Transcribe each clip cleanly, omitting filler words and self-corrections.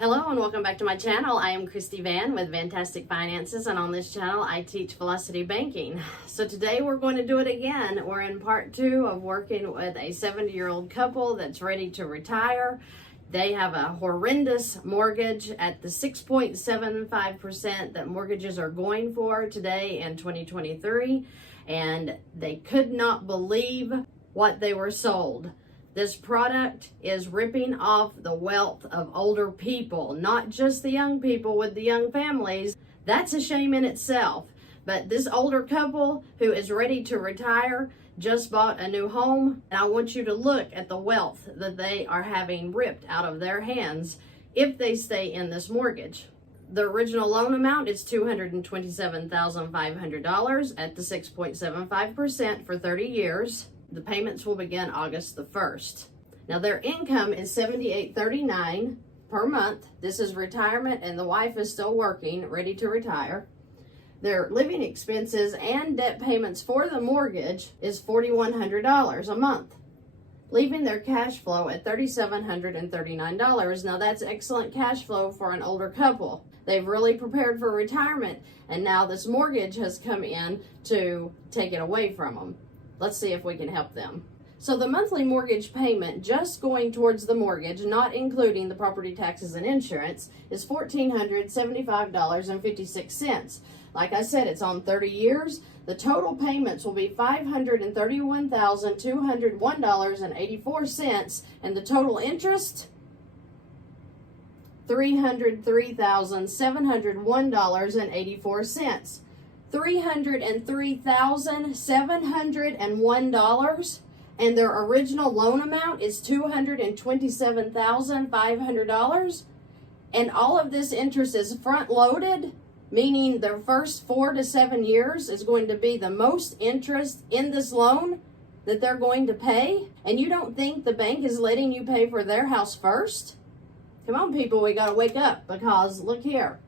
Hello and welcome back to my channel. I am Christy VANN with VANNtastic Finances, and on this channel I teach velocity banking. So today we're going to do it again. We're in part 2 of working with a 70-year-old couple that's ready to retire. They have a horrendous mortgage at the 6.75% that mortgages are going for today in 2023, and they could not believe what they were sold. This product is ripping off the wealth of older people, not just the young people with the young families. That's a shame in itself. But this older couple who is ready to retire just bought a new home, and I want you to look at the wealth that they are having ripped out of their hands if they stay in this mortgage. The original loan amount is $227,500 at the 6.75% for 30 years. The payments will begin August the 1st. Now their income is $78.39 per month. This is retirement and the wife is still working, ready to retire. Their living expenses and debt payments for the mortgage is $4,100 a month, leaving their cash flow at $3,739. Now that's excellent cash flow for an older couple. They've really prepared for retirement, and now this mortgage has come in to take it away from them. Let's see if we can help them. So the monthly mortgage payment, just going towards the mortgage, not including the property taxes and insurance, is $1,475.56. Like I said, it's on 30 years. The total payments will be $531,201.84, and the total interest, $303,701.84. $303,701, and their original loan amount is $227,500, and all of this interest is front loaded, meaning their first 4 to 7 years is going to be the most interest in this loan that they're going to pay. And you don't think the bank is letting you pay for their house first? Come on, people, we got to wake up, because look here.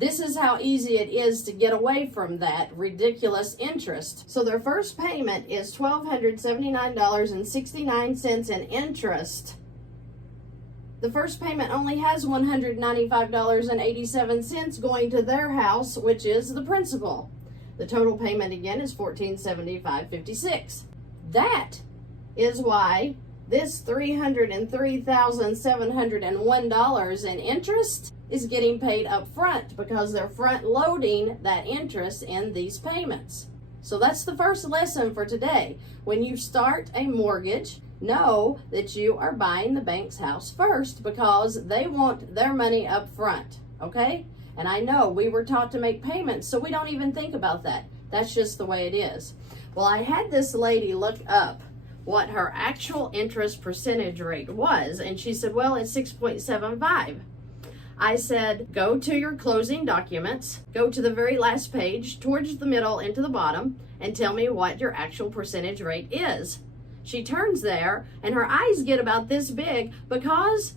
This is how easy it is to get away from that ridiculous interest. So their first payment is $1,279.69 in interest. The first payment only has $195.87 going to their house, which is the principal. The total payment again is $1,475.56. That is why this $303,701 in interest is getting paid up front, because they're front loading that interest in these payments. So that's the first lesson for today. When you start a mortgage, know that you are buying the bank's house first, because they want their money up front, okay? And I know we were taught to make payments, so we don't even think about that. That's just the way it is. Well, I had this lady look up what her actual interest percentage rate was, and she said, well, it's 6.75. I said, go to your closing documents, go to the very last page, towards the middle into the bottom, and tell me what your actual percentage rate is. She turns there, and her eyes get about this big, because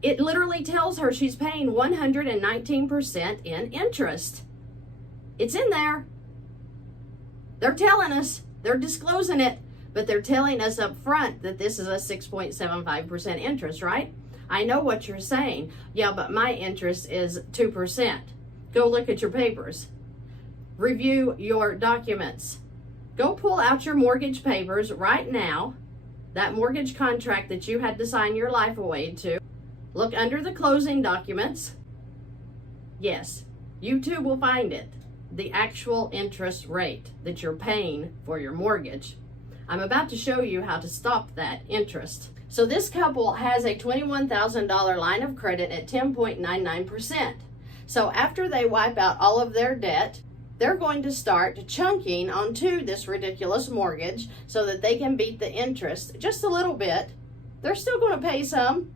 it literally tells her she's paying 119% in interest. It's in there. They're telling us, they're disclosing it, but they're telling us up front that this is a 6.75% interest, right? I know what you're saying. Yeah, but my interest is 2%. Go look at your papers. Review your documents. Go pull out your mortgage papers right now, that mortgage contract that you had to sign your life away to. Look under the closing documents. Yes, you too will find it. The actual interest rate that you're paying for your mortgage. I'm about to show you how to stop that interest. So this couple has a $21,000 line of credit at 10.99%. So after they wipe out all of their debt, they're going to start chunking onto this ridiculous mortgage so that they can beat the interest just a little bit. They're still going to pay some,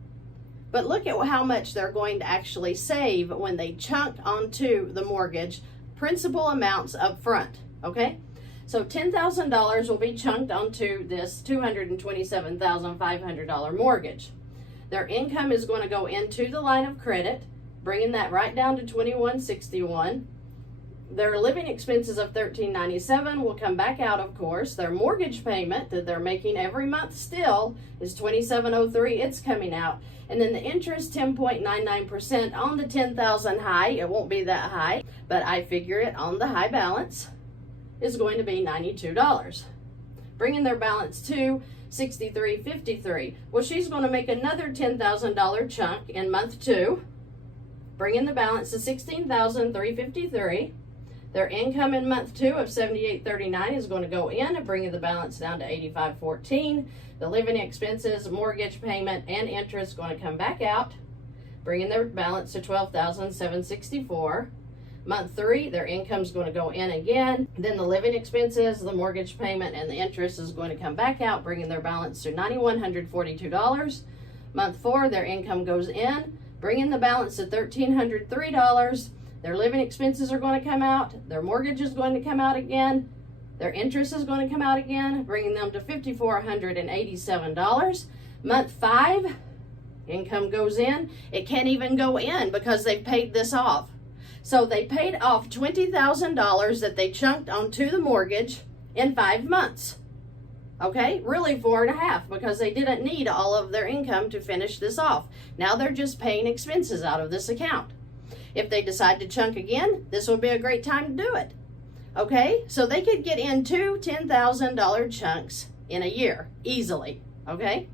but look at how much they're going to actually save when they chunk onto the mortgage, principal amounts up front, okay? So $10,000 will be chunked onto this $227,500 mortgage. Their income is going to go into the line of credit, bringing that right down to $2,161. Their living expenses of $13.97 will come back out, of course. Their mortgage payment that they're making every month still is $27.03. It's coming out. And then the interest, 10.99% on the 10,000 high. It won't be that high, but I figure it on the high balance is going to be $92. Bringing their balance to $63.53. Well, she's going to make another $10,000 chunk in month 2, bringing the balance to $16,353. Their income in month 2 of $78.39 is going to go in and bringing the balance down to $85.14. The living expenses, mortgage payment, and interest going to come back out, bringing their balance to $12,764. Month 3, their income is going to go in again. Then the living expenses, the mortgage payment, and the interest is going to come back out, bringing their balance to $9,142. Month 4, their income goes in, bringing the balance to $1,303. Their living expenses are going to come out. Their mortgage is going to come out again. Their interest is going to come out again, bringing them to $5,487. Month 5, income goes in. It can't even go in because they've paid this off. So they paid off $20,000 that they chunked onto the mortgage in 5 months. Okay, really 4.5 because they didn't need all of their income to finish this off. Now they're just paying expenses out of this account. If they decide to chunk again, this would be a great time to do it. Okay, so they could get in 2 $10,000 chunks in a year easily. Okay,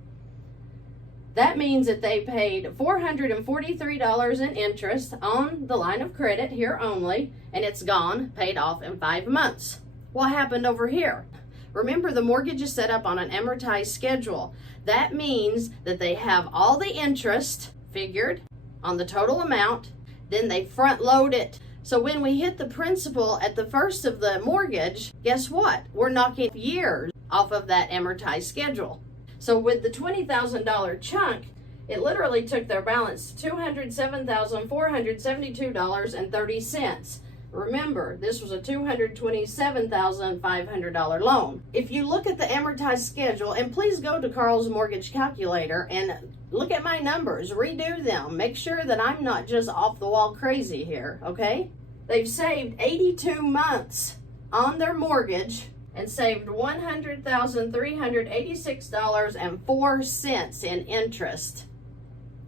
that means that they paid $443 in interest on the line of credit here only, and it's gone, paid off in 5 months. What happened over here? Remember, the mortgage is set up on an amortized schedule. That means that they have all the interest figured on the total amount, then they front load it. So when we hit the principal at the first of the mortgage, guess what? We're knocking years off of that amortized schedule. So with the $20,000 chunk, it literally took their balance to $207,472.30. Remember, this was a $227,500 loan. If you look at the amortized schedule, and please go to Carl's Mortgage Calculator and look at my numbers, redo them, make sure that I'm not just off the wall crazy here, okay? They've saved 82 months on their mortgage and saved $100,386.04 in interest.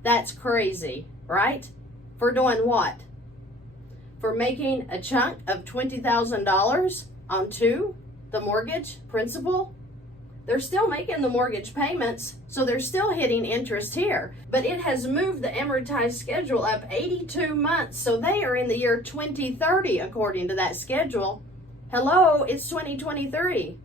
That's crazy, right? For doing what? For making a chunk of $20,000 onto the mortgage principal. They're still making the mortgage payments, so they're still hitting interest here. But it has moved the amortized schedule up 82 months, so they are in the year 2030 according to that schedule. Hello, it's 2023.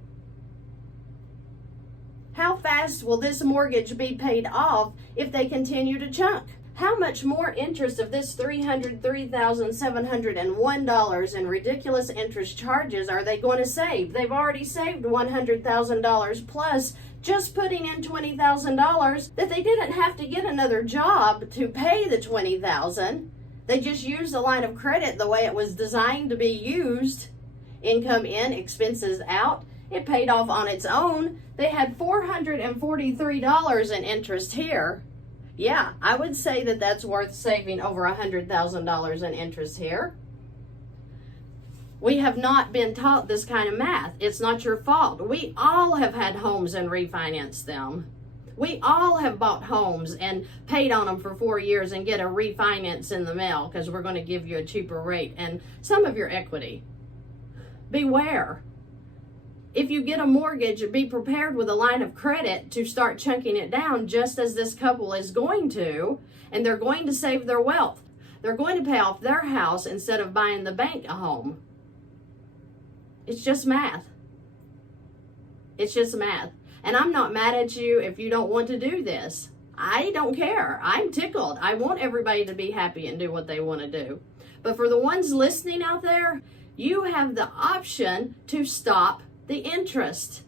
How fast will this mortgage be paid off if they continue to chunk? How much more interest of this $303,701 in ridiculous interest charges are they going to save? They've already saved $100,000 plus just putting in $20,000 that they didn't have to get another job to pay the $20,000. They just used the line of credit the way it was designed to be used. Income in, expenses out. It paid off on its own. They had $443 in interest here. Yeah, I would say that that's worth saving over $100,000 in interest here. We have not been taught this kind of math. It's not your fault. We all have had homes and refinanced them. We all have bought homes and paid on them for 4 years and get a refinance in the mail because we're going to give you a cheaper rate and some of your equity. Beware. If you get a mortgage, be prepared with a line of credit to start chunking it down just as this couple is going to, and they're going to save their wealth. They're going to pay off their house instead of buying the bank a home. It's just math. It's just math. And I'm not mad at you if you don't want to do this. I don't care. I'm tickled. I want everybody to be happy and do what they want to do. But for the ones listening out there, you have the option to stop the interest.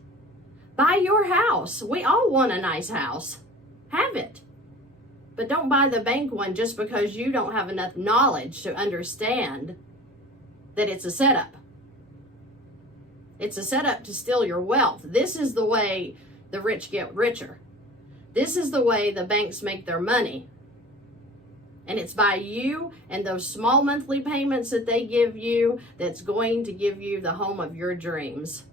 Buy your house. We all want a nice house. Have it. But don't buy the bank one just because you don't have enough knowledge to understand that it's a setup. It's a setup to steal your wealth. This is the way the rich get richer. This is the way the banks make their money. And it's by you and those small monthly payments that they give you that's going to give you the home of your dreams.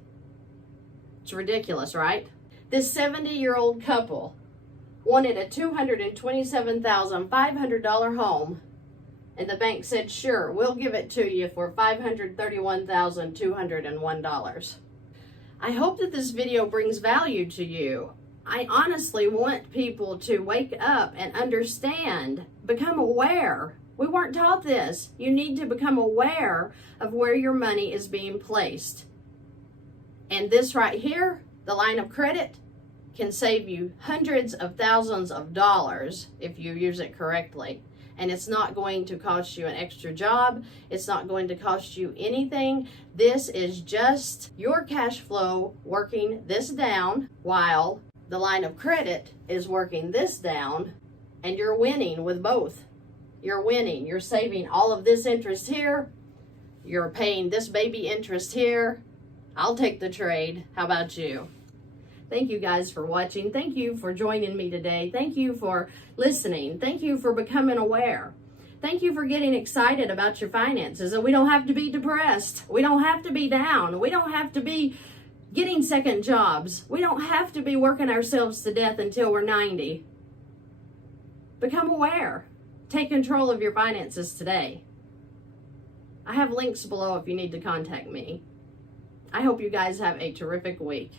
It's ridiculous, right? This 70-year-old couple wanted a $227,500 home, and the bank said, sure, we'll give it to you for $531,201. I hope that this video brings value to you. I honestly want people to wake up and understand, become aware. We weren't taught this. You need to become aware of where your money is being placed. And this right here, the line of credit, can save you hundreds of thousands of dollars if you use it correctly. And it's not going to cost you an extra job. It's not going to cost you anything. This is just your cash flow working this down while the line of credit is working this down, and you're winning with both. You're winning. You're saving all of this interest here. You're paying this baby interest here. I'll take the trade. How about you? Thank you guys for watching. Thank you for joining me today. Thank you for listening. Thank you for becoming aware. Thank you for getting excited about your finances. And we don't have to be depressed. We don't have to be down. We don't have to be getting second jobs. We don't have to be working ourselves to death until we're 90. Become aware. Take control of your finances today. I have links below if you need to contact me. I hope you guys have a terrific week.